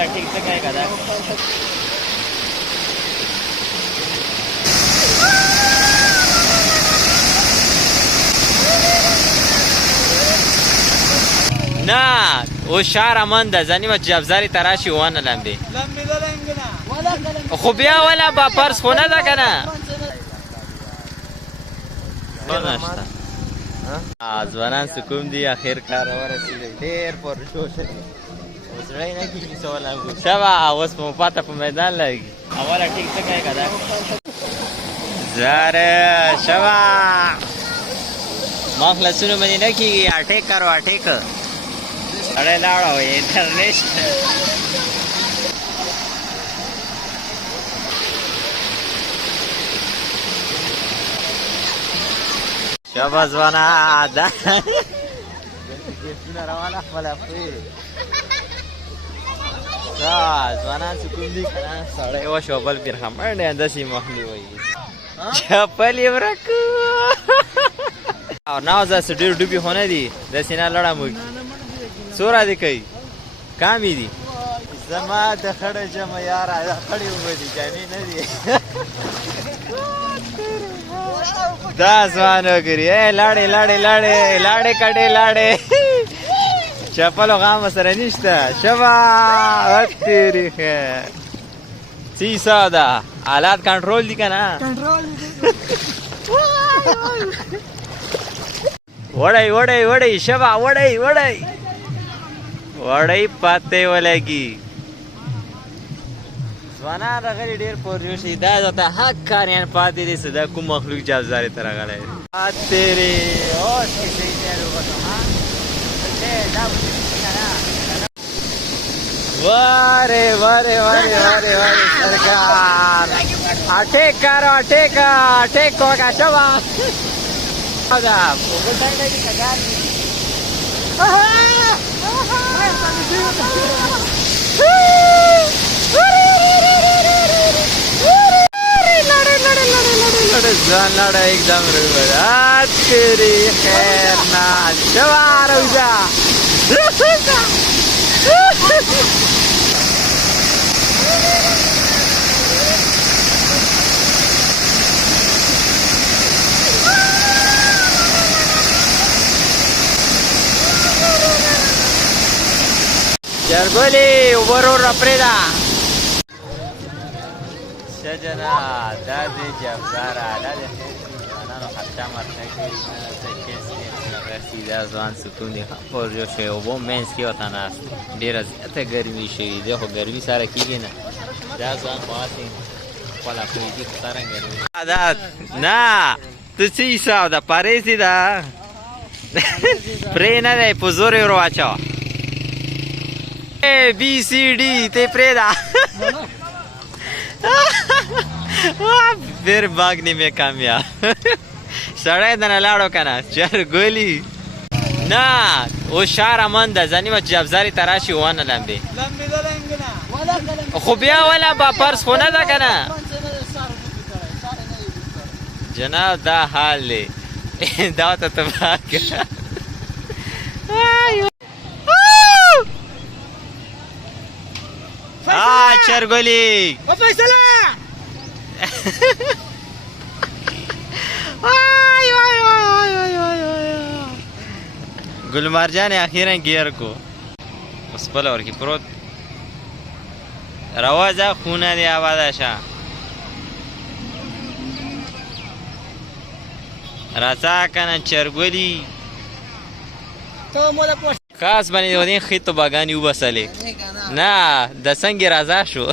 اوله ټیک څه کوي که دا نه او شهر امان ده زنی و جبزاری تراشی وانه لمبی خو بیا ولا با پرس خونه ده که نه نشته ځوانان سکوم دي اخر کار ورسېدی ډېر پرجوش دی اوس زړه یې نه کېږي څه ولګو شبه اوس په پاته په میدان لګي اوله ټیک څه کوي که دا زاره شبه ما خلاصونو باندې نه کېږي اټیک کرو اټیک سړی لاړه وایي انټرنیټ شابه ځوانه دا ګیسونه روانه خپله خوري ځوانان چې کوم دي که نه سړی وشو بل پېر منډې همداسې مخلي وایي چپل یې ورک او نه داسې ډېر ډوبي خو نه دي داسې نه لړه موږي څو راځې کوي کامې دي زما د خړه جمع یاره د خړې اوبه دي جامې نه دي دا ځوان وګوري لاړې لاړې لاړې لاړې کډې لاړې چپل غام سره نشته شبه تیری خیر سیسا ده حالات کنټرول دي که نه وړی وړی وړی شبه وړی وړی وړی پاتې ولګي ځوانان راغلي ډېر پرجوش دي دا ځاته حق کاریان پاتې دي څه دا کوم مخلوق جبزارې ته راغلی دی تیرې اوس کې صحیح تیار وختم دا وارې وارې وارې وارې وارې سرکار اټیک کارو اټیک اټیک وکړه شبه دا اوبه ځای لګي که ګار ځان لړه एकदम روبر تیری خیر نه شبه روزه چرګولې اوبه را پرېږده ښه جنا دا دی جبزاره دا د ځوانانو خرچه مرچه کوي دا ځوان سکون دی ښه پرجوش شوی اوبو منځ کې ورته ناست ډېره زیاته ګرمي شوې دی خو ګرمي سره کېږي نه دا ځوان خو هسې خپله پوهېږي خو څرنګه دا نه ته څه حساب ده پرهېزې ده پرې نه دی په زور یې ور واچوه بی سی डी ته پرېږده پھر भागने में कामयाब سړی دنه لاړو که نه چرګولي نه او شهر امان ده زنی و جبزاری تراشی وانه لمبی خو بیا ولا با پرس خونه ده که نه جناب دا حال دی دا ته تباه که چرګولي گلمرجان اخیرا گیر کو اوس بله ورکې پروت روازه خونه دی آباده شه راځه کنه چرګولي خاص باندې ودین خې تو باګانې وبسلې نه د څنګې رضا شو